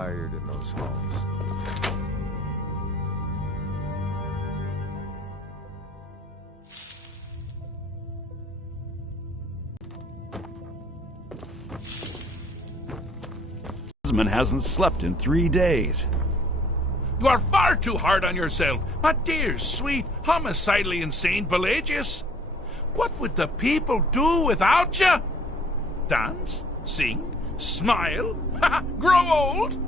Hired in those halls. Hasn't slept in 3 days. You are far too hard on yourself, my dear, sweet, homicidally insane Pelagius. What would the people do without you? Dance? Sing? Smile? Grow old?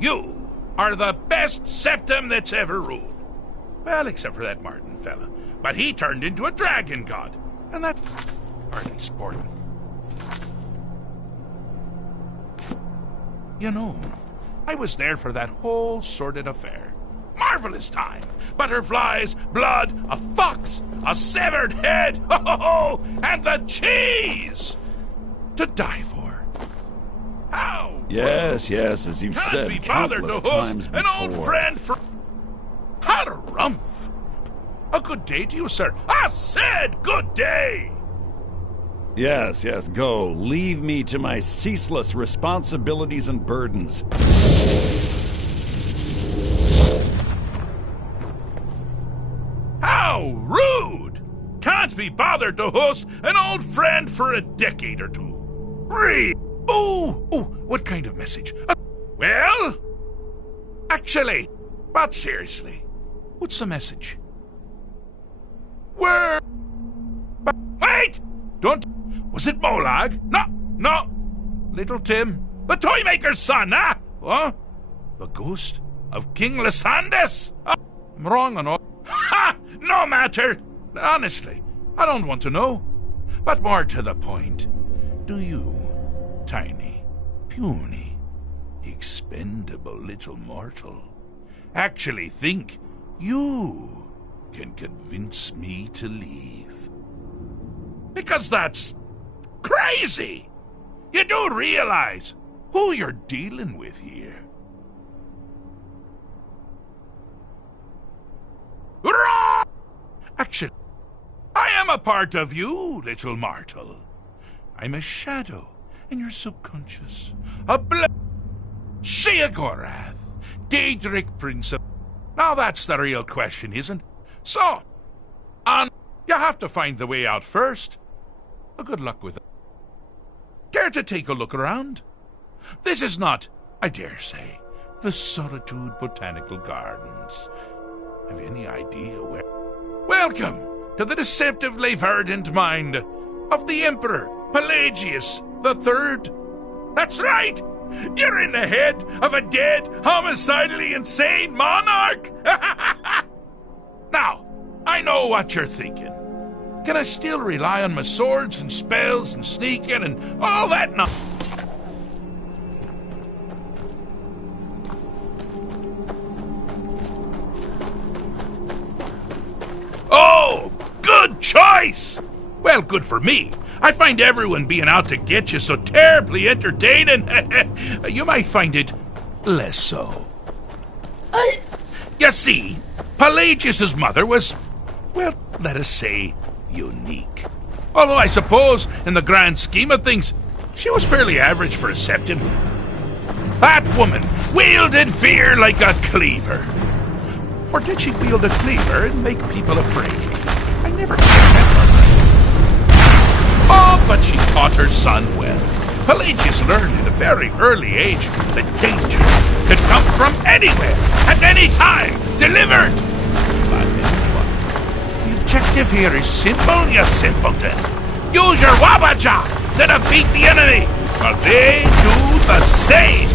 You are the best septum that's ever ruled. Well, except for that Martin fella. But he turned into a dragon god. And that's hardly sporting. You know, I was there for that whole sordid affair. Marvelous time. Butterflies, blood, a fox, a severed head, and the cheese to die for. How? Yes, as you've Can't said be bothered countless to host times an before. old friend for... Harumph. A good day to you, sir. I said good day. Yes, go. Leave me to my ceaseless responsibilities and burdens. How rude! Can't be bothered to host an old friend for a decade or two. Ooh, what kind of message? Well, actually, but seriously, what's the message? Wait! Don't... Was it Molag? No. Little Tim. The toy maker's son, huh? Huh? The ghost of King Lysandas? Oh, I'm wrong on all... Ha! No matter! Honestly, I don't want to know. But more to the point, do you, tiny, puny, expendable little mortal, actually think you can convince me to leave? Because that's crazy! You do realize who you're dealing with here. Actually, I am a part of you, little mortal. I'm a shadow in your subconscious. A Sheogorath, Daedric Prince of... Now that's the real question, isn't it? So, you have to find the way out first. Well, good luck with it. Care to take a look around? This is not, I dare say, the Solitude Botanical Gardens. Have you any idea where... Welcome to the deceptively verdant mind of the Emperor Pelagius III. That's right! You're in the head of a dead, homicidally insane monarch! Now, I know what you're thinking. Can I still rely on my swords and spells and sneaking and all that Oh, good choice! Well, good for me. I find everyone being out to get you so terribly entertaining. You might find it less so. You see, Pelagius's mother was, well, let us say, unique. Although I suppose, in the grand scheme of things, she was fairly average for a septim. That woman wielded fear like a cleaver. Or did she wield a cleaver and make people afraid? I never can remember. Oh, but she taught her son well. Pelagius learned at a very early age that danger could come from anywhere, at any time, delivered. But the objective here is simple, you simpleton. Use your wabaja to defeat the enemy, while they do the same.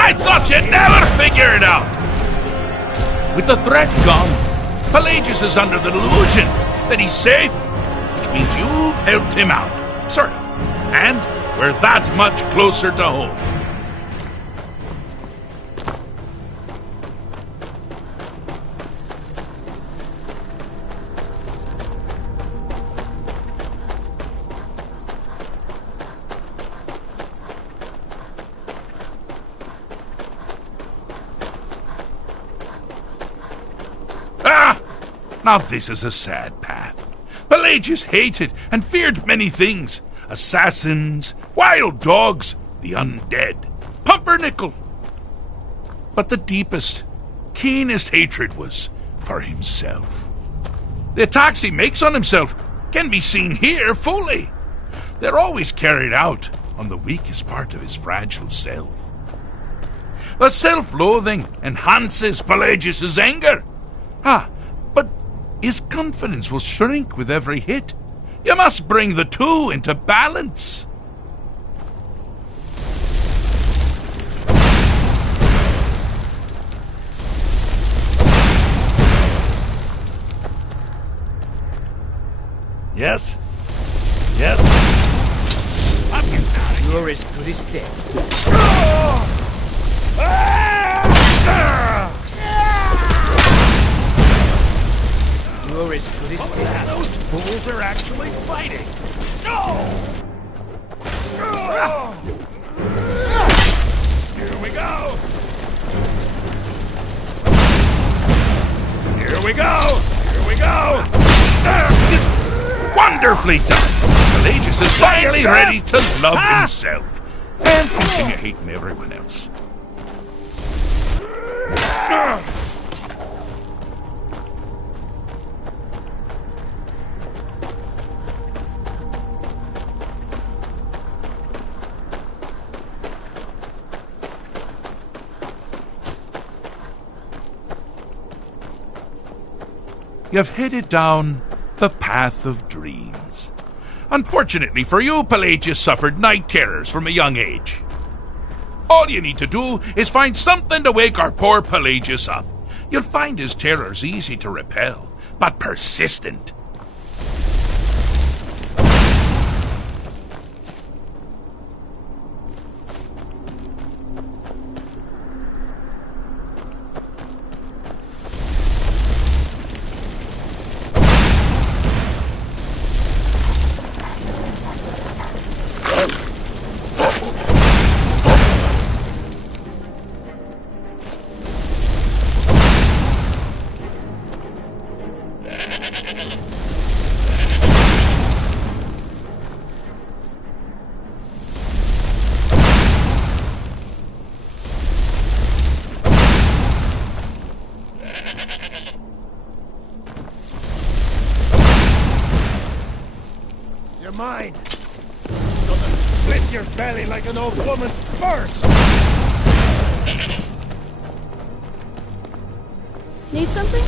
I thought you'd never figure it out! With the threat gone, Pelagius is under the delusion that he's safe, which means you've helped him out, sort of. And we're that much closer to home. Now this is a sad path. Pelagius hated and feared many things. Assassins, wild dogs, the undead, pumpernickel. But the deepest, keenest hatred was for himself. The attacks he makes on himself can be seen here fully. They're always carried out on the weakest part of his fragile self. The self-loathing enhances Pelagius's anger. But his confidence will shrink with every hit. You must bring the two into balance. Yes? Yes? I'm getting out of here. You're as good as dead. You're as good as dead. Those fools are actually fighting. No! Here we go! Here we go! Here we go! It's wonderfully done. Pelagius is finally ready to love himself and thinking of hating everyone else. You've headed down the path of dreams. Unfortunately for you, Pelagius suffered night terrors from a young age. All you need to do is find something to wake our poor Pelagius up. You'll find his terrors easy to repel, but persistent. You're mine. I'm gonna split your belly like an old woman first. Need something?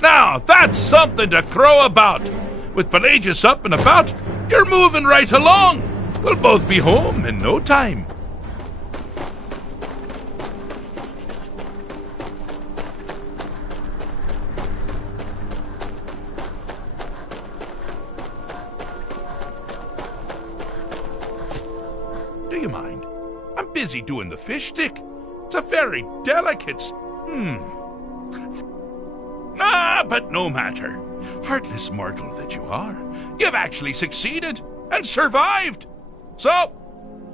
Now, that's something to crow about. With Pelagius up and about, you're moving right along. We'll both be home in no time. Do you mind? I'm busy doing the fish stick. It's a very delicate... but no matter. Heartless mortal that you are, you've actually succeeded and survived. So,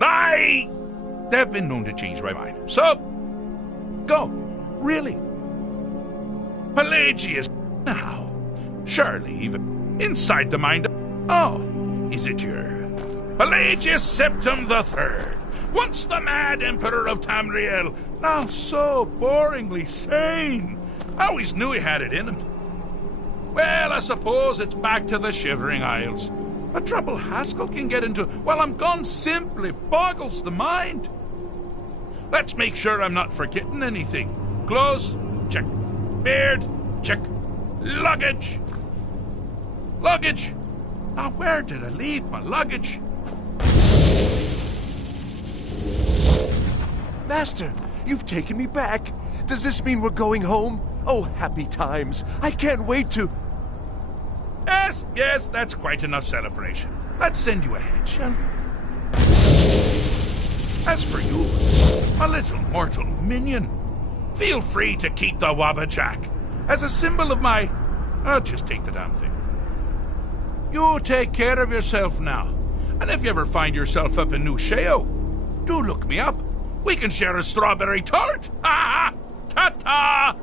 I've been known to change my mind. So, go. Really. Pelagius, now, surely even inside the mind of... Oh, is it your Pelagius Septim the Third, once the mad emperor of Tamriel, now so boringly sane? I always knew he had it in him. Well, I suppose it's back to the Shivering Isles. A trouble Haskell can get into while I'm gone simply boggles the mind. Let's make sure I'm not forgetting anything. Clothes, check. Beard, check. Luggage. Luggage. Now, where did I leave my luggage? Master, you've taken me back. Does this mean we're going home? Oh, happy times. I can't wait to... Yes, that's quite enough celebration. Let's send you ahead, shall we? As for you, a little mortal minion, feel free to keep the Wabbajack as a symbol of my... I'll just take the damn thing. You take care of yourself now. And if you ever find yourself up in New Sheo, do look me up. We can share a strawberry tart. Ha ha! Ta-ta!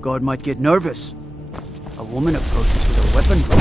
Guard might get nervous. A woman approaches with a weapon drawn.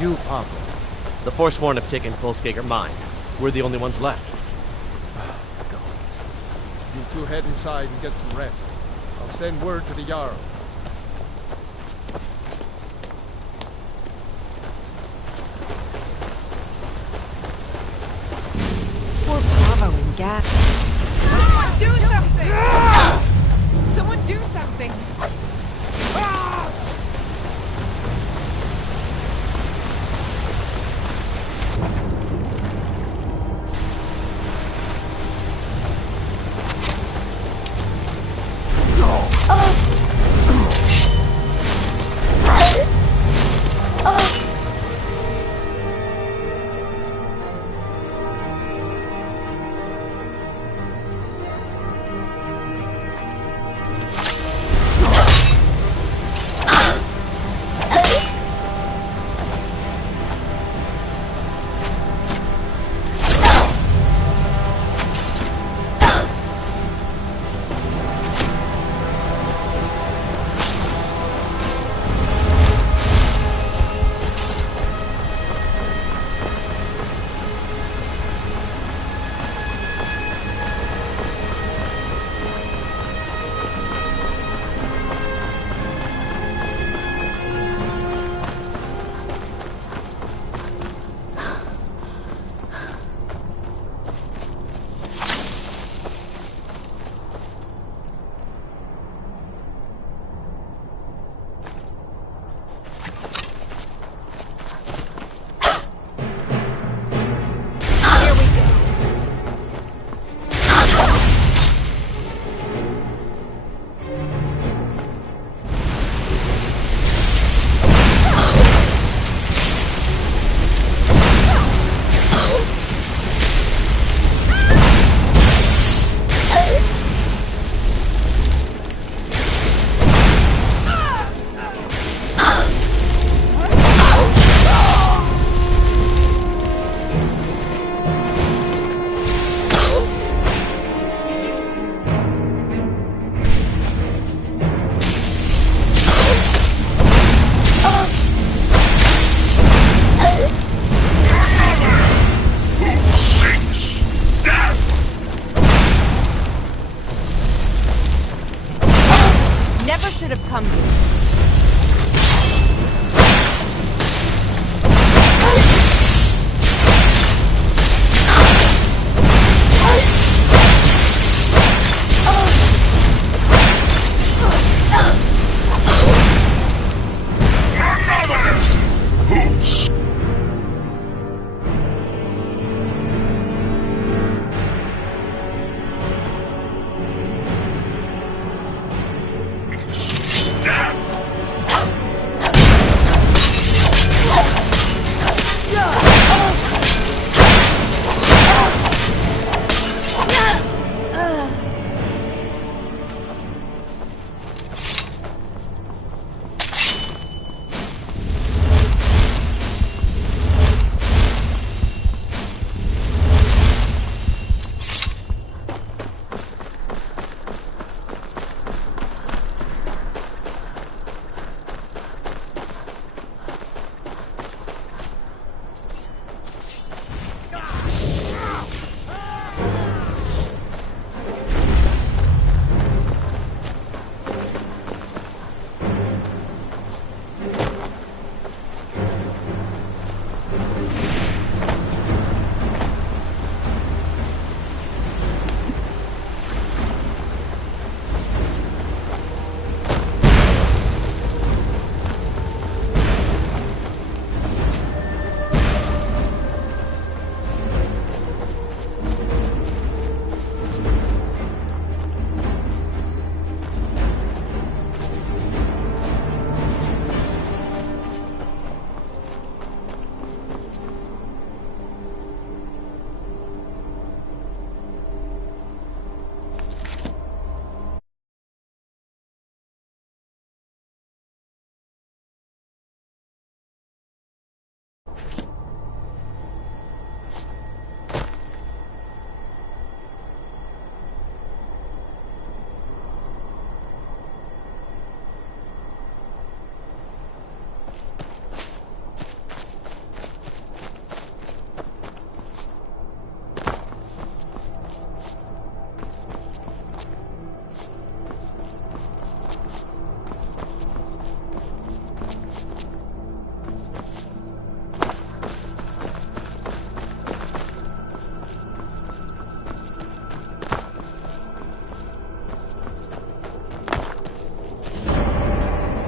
You, Pablo. The Forsworn have taken Volskager mine. We're the only ones left. You two head inside and get some rest. I'll send word to the Jarl. Poor Pavo and Gavin. Someone do something! Someone do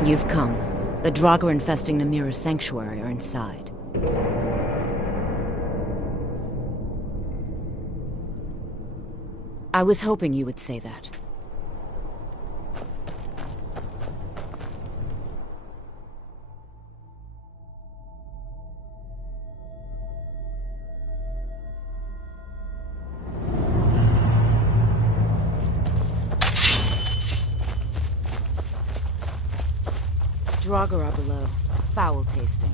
You've come. The Draugr infesting the Mirror Sanctuary are inside. I was hoping you would say that. Draugr are below, foul-tasting.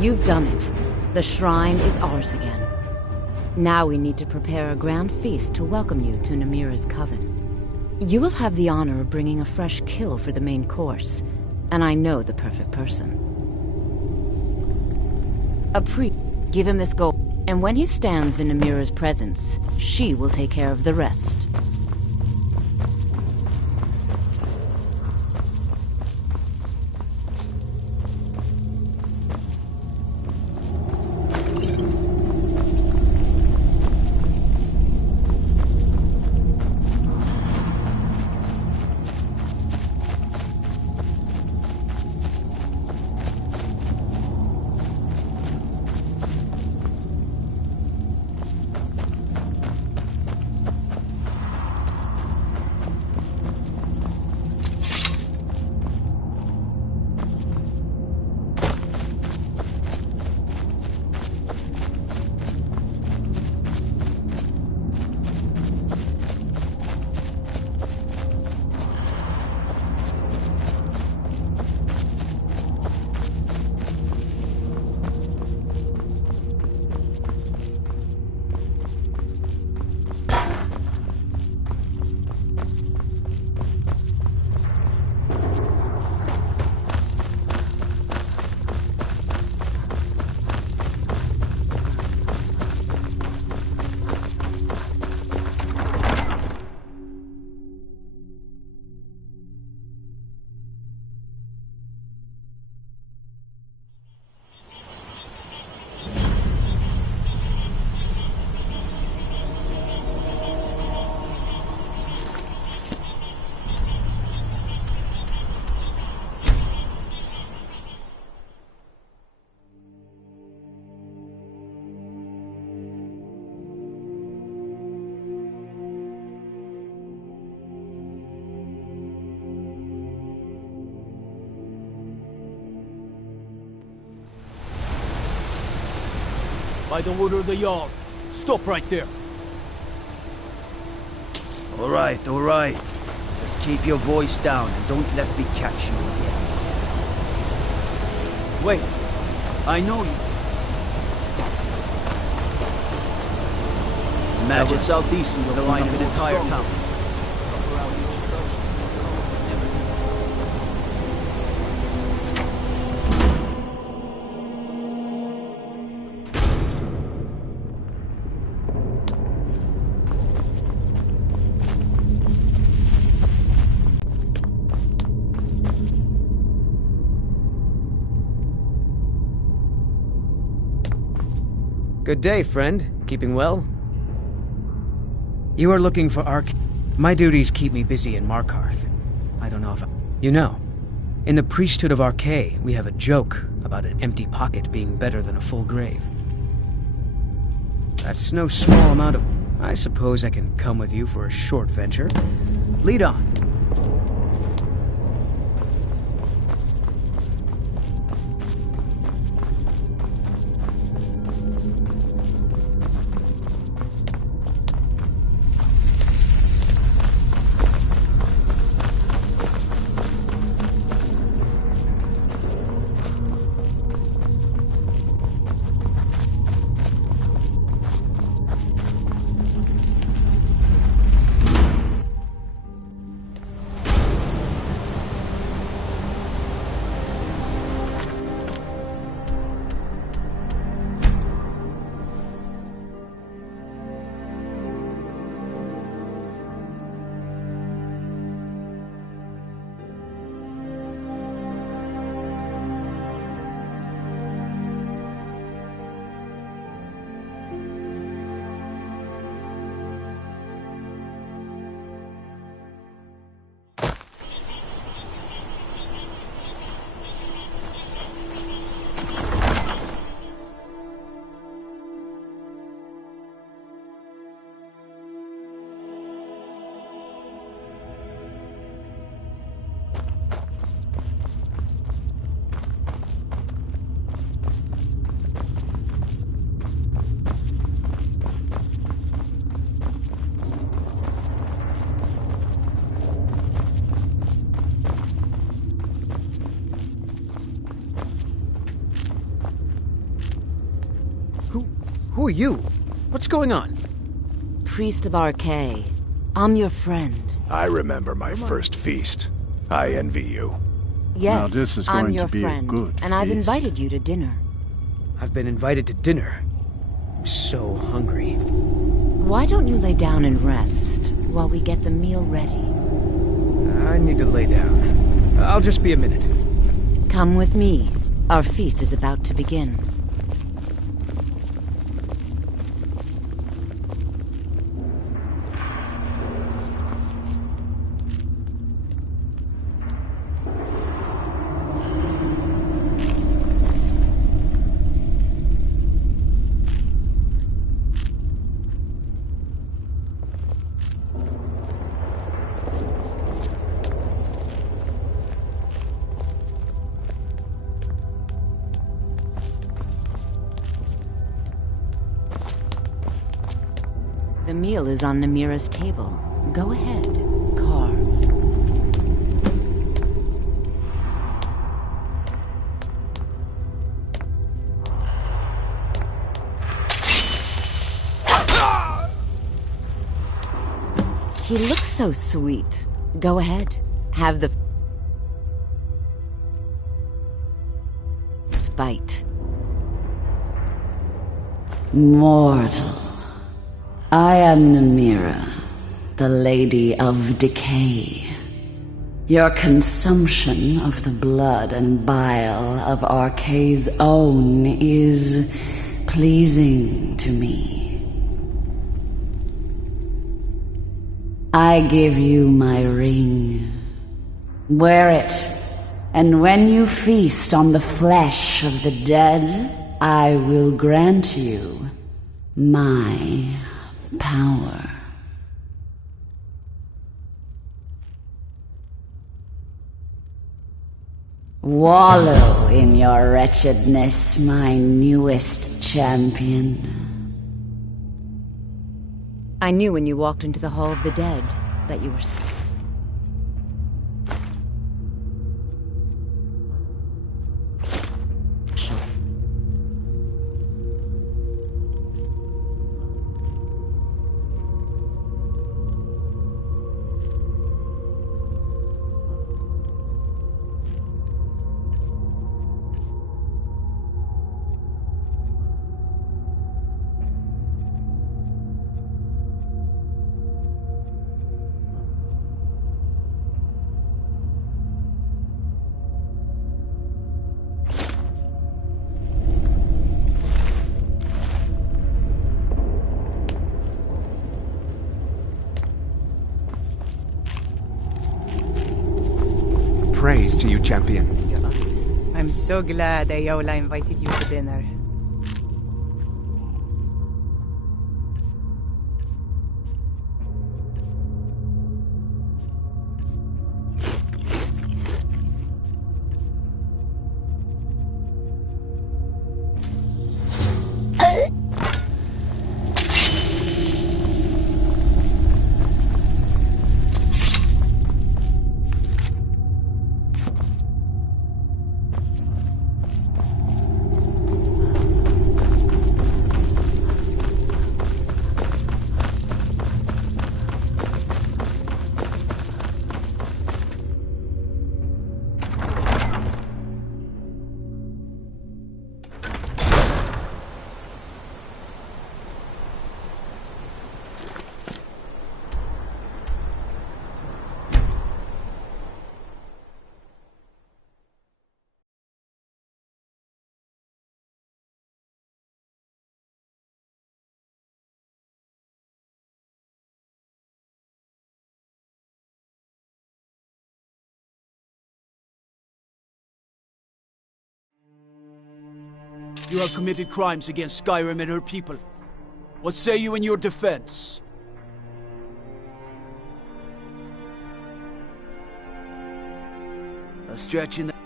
You've done it. The shrine is ours again. Now we need to prepare a grand feast to welcome you to Namira's coven. You will have the honor of bringing a fresh kill for the main course, and I know the perfect person. A priest. Give him this gold, and when he stands in Namira's presence, she will take care of the rest. By the order of the Jarl. Stop right there. All right. Just keep your voice down and don't let me catch you again. Wait. I know you. Imagine southeast with the line of an entire town. Good day, friend. Keeping well? You are looking for Ark... My duties keep me busy in Markarth. I don't know if... You know, in the priesthood of Archay, we have a joke about an empty pocket being better than a full grave. That's no small amount of... I suppose I can come with you for a short venture. Lead on. Who are you? What's going on? Priest of Archay. I'm your friend. I remember my first feast. I envy you. Yes, Now this is I'm going your to be a friend, good and I've feast. invited you to dinner. I've been invited to dinner. I'm so hungry. Why don't you lay down and rest while we get the meal ready? I need to lay down. I'll just be a minute. Come with me. Our feast is about to begin. The meal is on Namira's table. Go ahead, carve. He looks so sweet. Go ahead, have the bite. Mortal. I am Namira, the Lady of Decay. Your consumption of the blood and bile of Arcay's own is pleasing to me. I give you my ring. Wear it, and when you feast on the flesh of the dead, I will grant you my power. Wallow in your wretchedness, my newest champion. I knew when you walked into the Hall of the Dead that you were Praise to you, champion. I'm so glad Ayola invited you to dinner. You have committed crimes against Skyrim and her people. What say you in your defense? A stretch in the...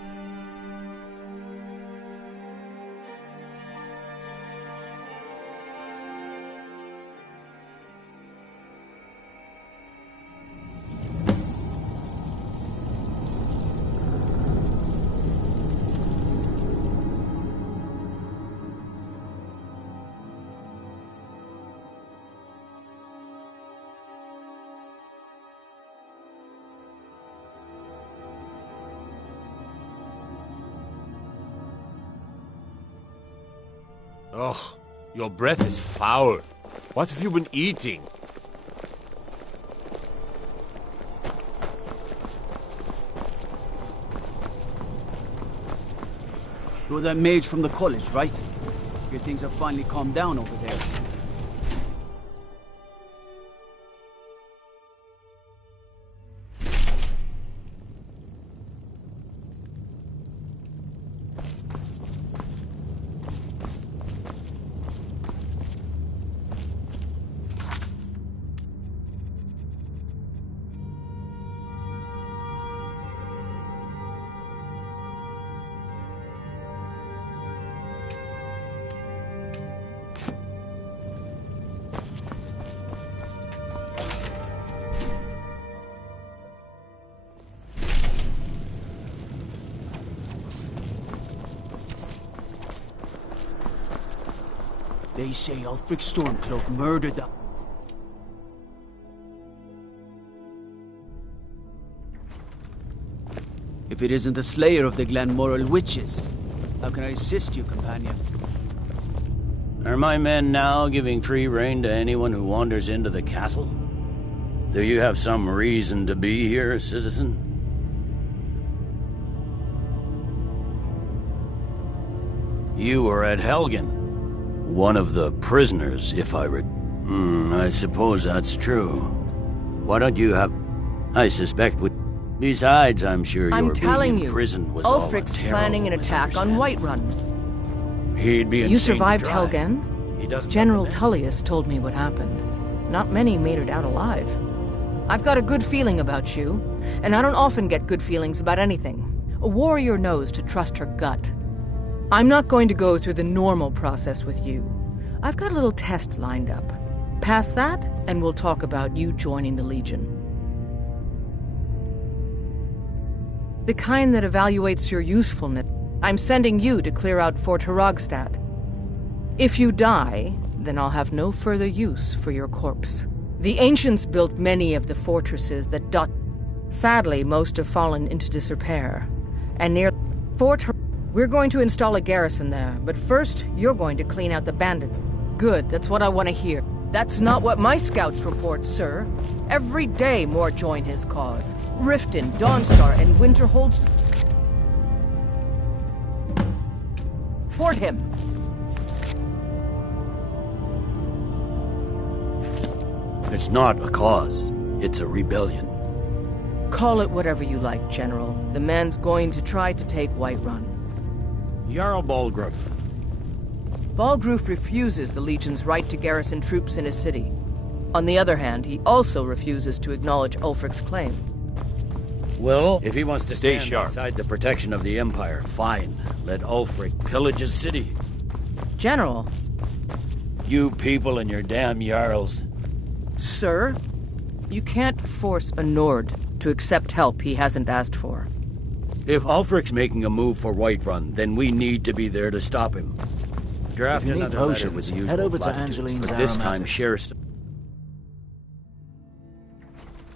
Oh, your breath is foul. What have you been eating? You're that mage from the college, right? Your things have finally calmed down over there. They say Ulfric Stormcloak murdered the... If it isn't the slayer of the Glanmoral witches, how can I assist you, companion? Are my men now giving free rein to anyone who wanders into the castle? Do you have some reason to be here, citizen? You were at Helgen. One of the prisoners, if I suppose that's true. Why don't you have... I suspect we... Besides, I'm sure your being in prison was all a Ulfric's terrible planning an attack on Whiterun. He'd be insane. You survived to try. Helgen? General Tullius told me what happened. Not many made it out alive. I've got a good feeling about you, and I don't often get good feelings about anything. A warrior knows to trust her gut. I'm not going to go through the normal process with you. I've got a little test lined up. Pass that, and we'll talk about you joining the Legion. The kind that evaluates your usefulness. I'm sending you to clear out Fort Hrogstad. If you die, then I'll have no further use for your corpse. The ancients built many of the fortresses that dot. Sadly, most have fallen into disrepair. And near Fort we're going to install a garrison there, but first, you're going to clean out the bandits. Good, that's what I want to hear. That's not what my scouts report, sir. Every day more join his cause. Riften, Dawnstar, and Winterhold's... Port him! It's not a cause. It's a rebellion. Call it whatever you like, General. The man's going to try to take Whiterun. Jarl Balgruuf. Balgruuf refuses the Legion's right to garrison troops in his city. On the other hand, he also refuses to acknowledge Ulfric's claim. Well, if he wants to Stay stand sharp. outside the protection of the Empire, fine. Let Ulfric pillage his city. General. You people and your damn Jarls. Sir, you can't force a Nord to accept help he hasn't asked for. If Ulfric's making a move for Whiterun, then we need to be there to stop him. Draft If you need another letter potions, with the usual head over to platitudes, Angeline's but this time Aromatics. share...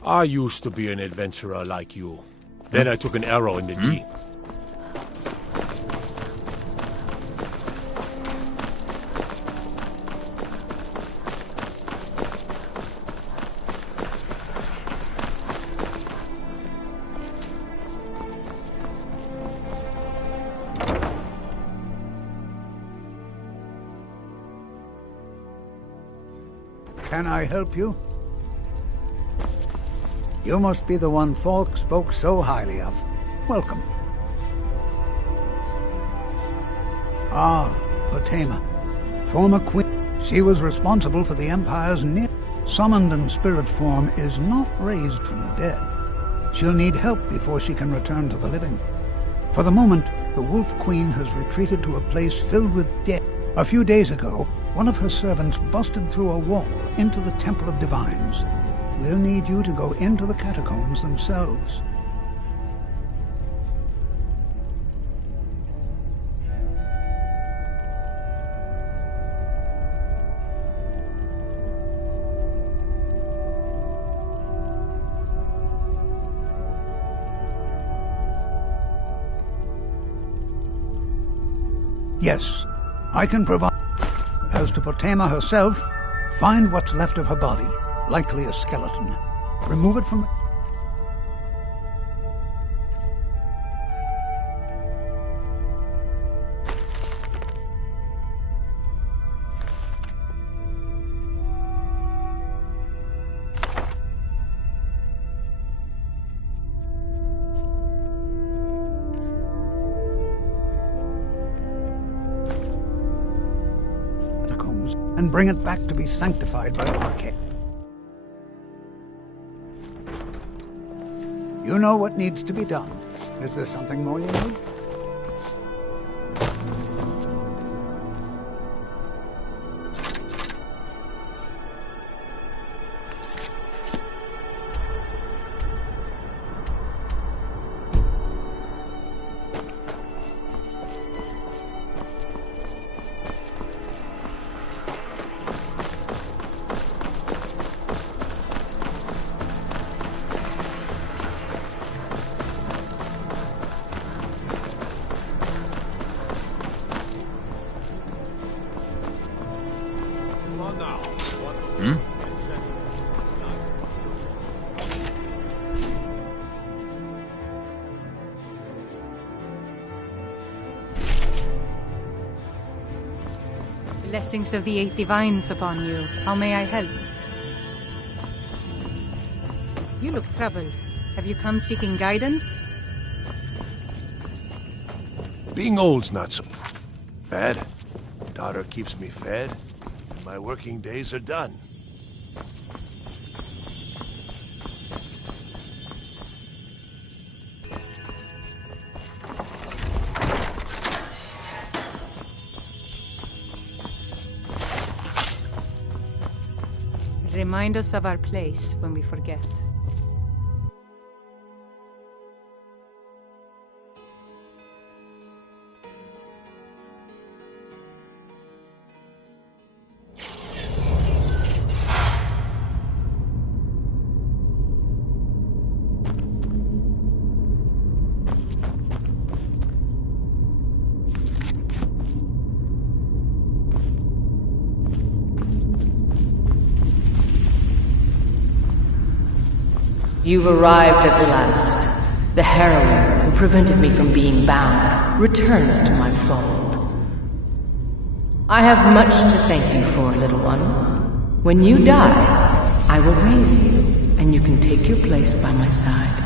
I used to be an adventurer like you. Then I took an arrow in the knee. Can I help you? You must be the one Falk spoke so highly of. Welcome. Ah, Potema, former queen. She was responsible for the Empire's near. Summoned in spirit form is not raised from the dead. She'll need help before she can return to the living. For the moment, the Wolf Queen has retreated to a place filled with dead. A few days ago, one of her servants busted through a wall into the Temple of Divines. We'll need you to go into the catacombs themselves. Yes, I can provide... As to Potema herself, find what's left of her body, likely a skeleton. Remove it from the... and bring it back to be sanctified by the arcade. You know what needs to be done. Is there something more you need? Blessings of the Eight Divines upon you. How may I help? You look troubled. Have you come seeking guidance? Being old's not so bad. Daughter keeps me fed, and my working days are done. Remind us of our place when we forget. You've arrived at last. The heroine who prevented me from being bound returns to my fold. I have much to thank you for, little one. When you die, I will raise you, and you can take your place by my side.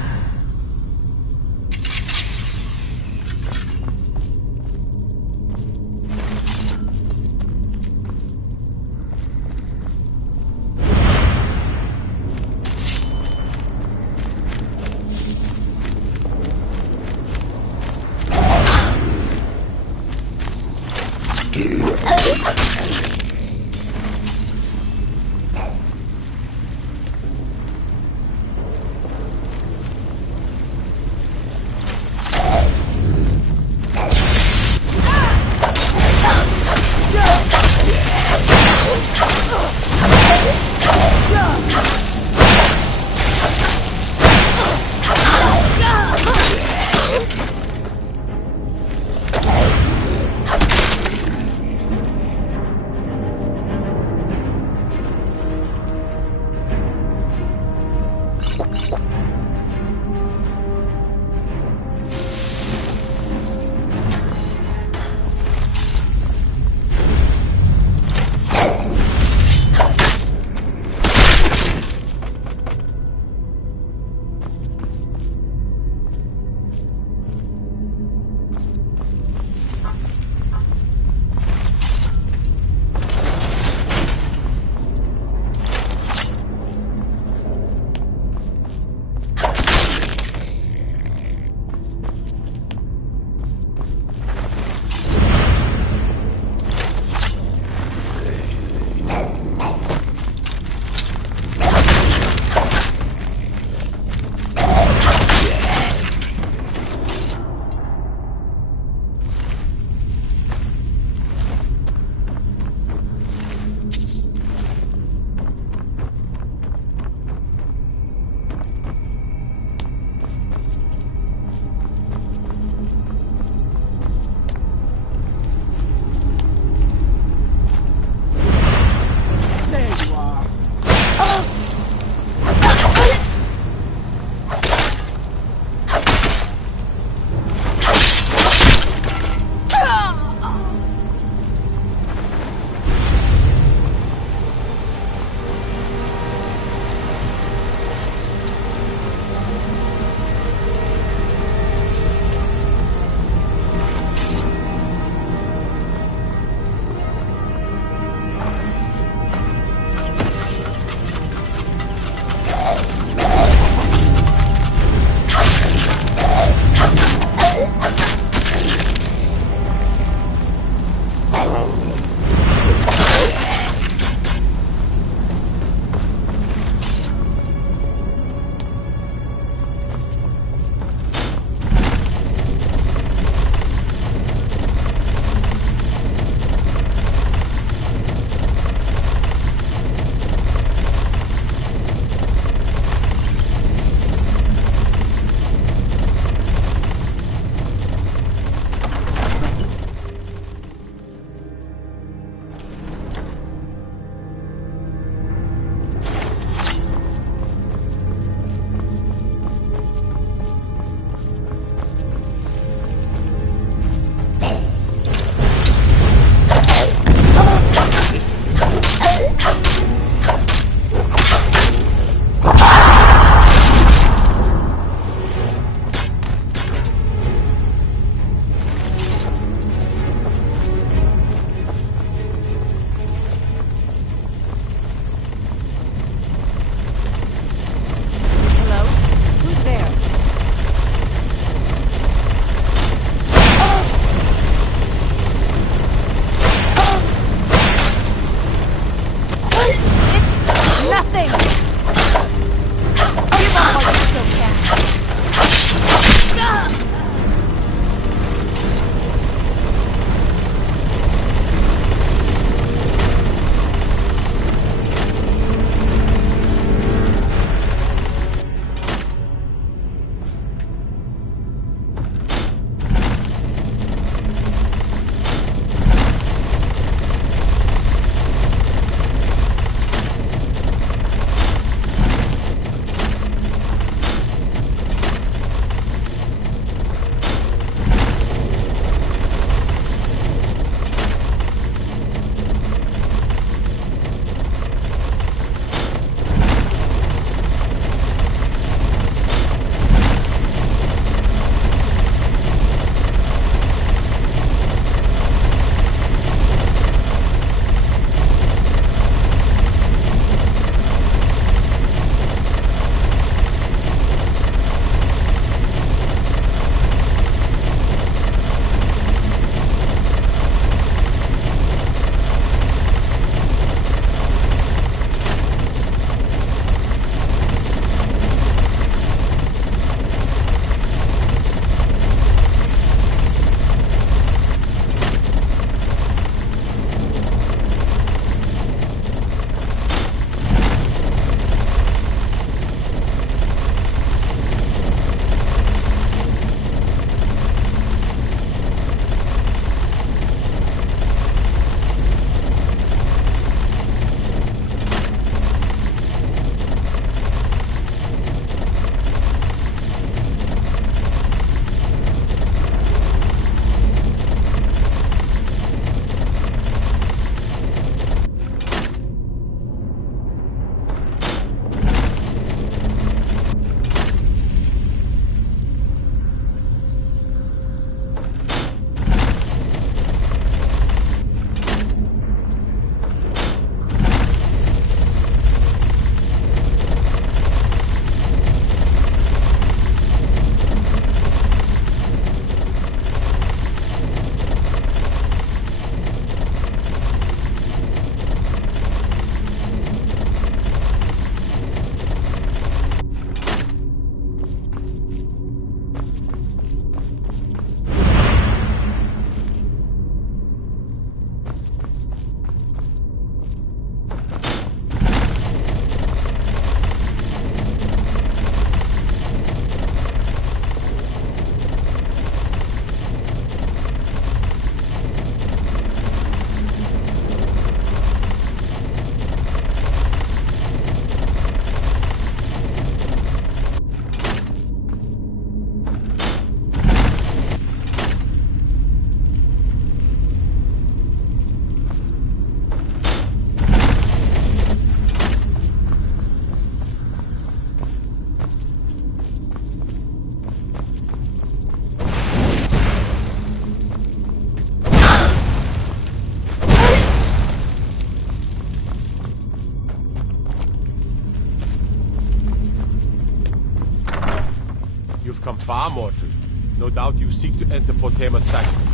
without you seek to enter Potema's sanctuary.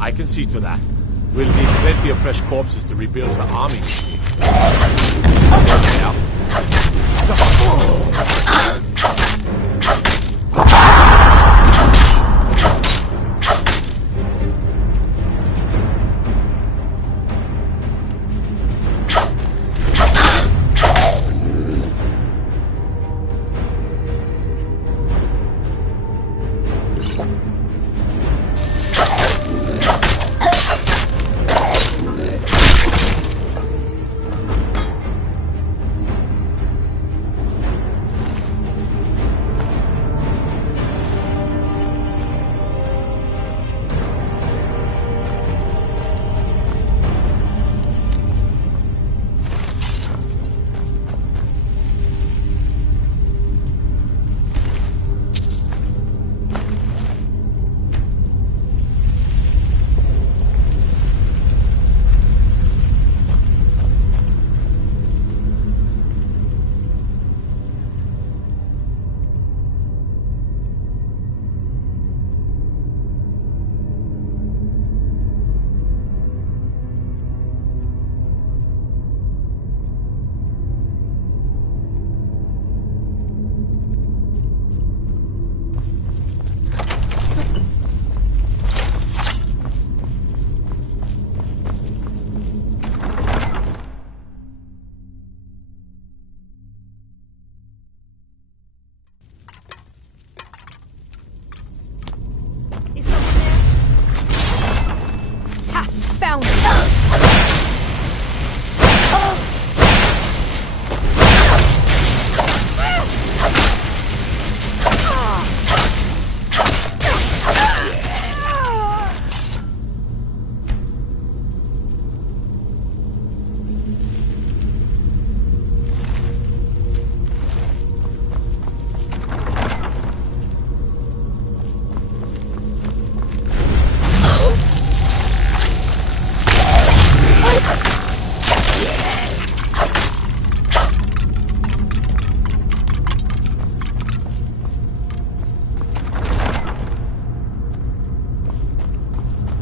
I can see to that. We'll need plenty of fresh corpses to rebuild her army.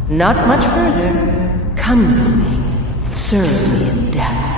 Not much further. Come, little thing. Serve me in death.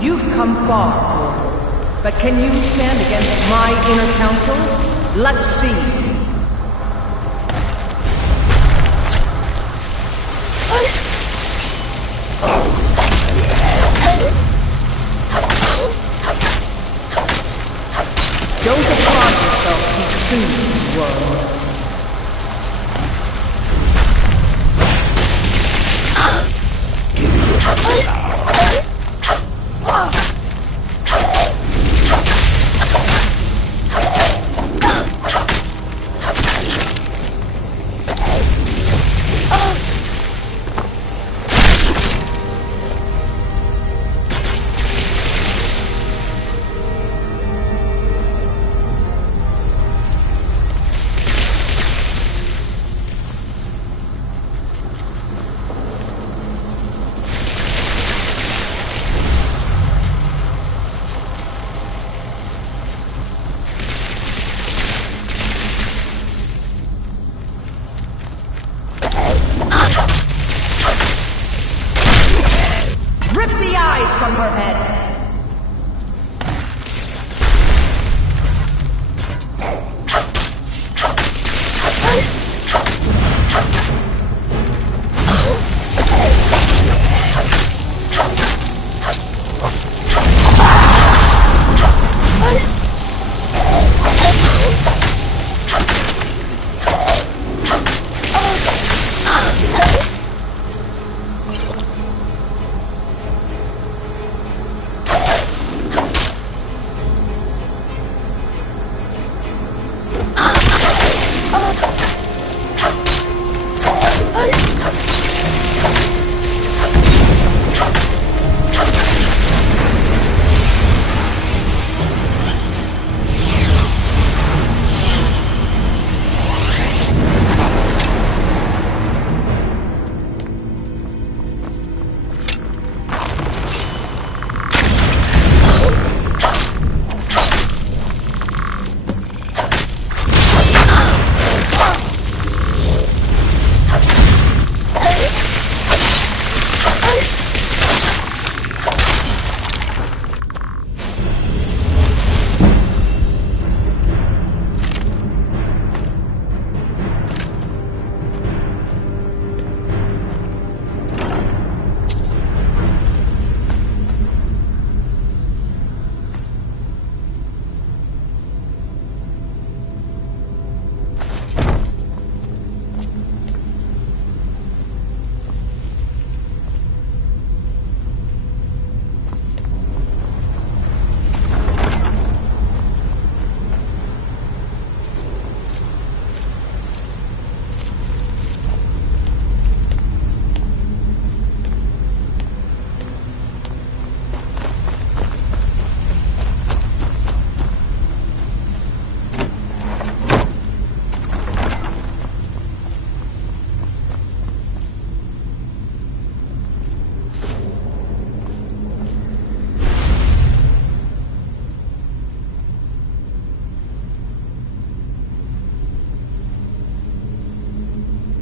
You've come far, Lord. But can you stand against my inner council? Let's see. Don't apply yourself too soon, world.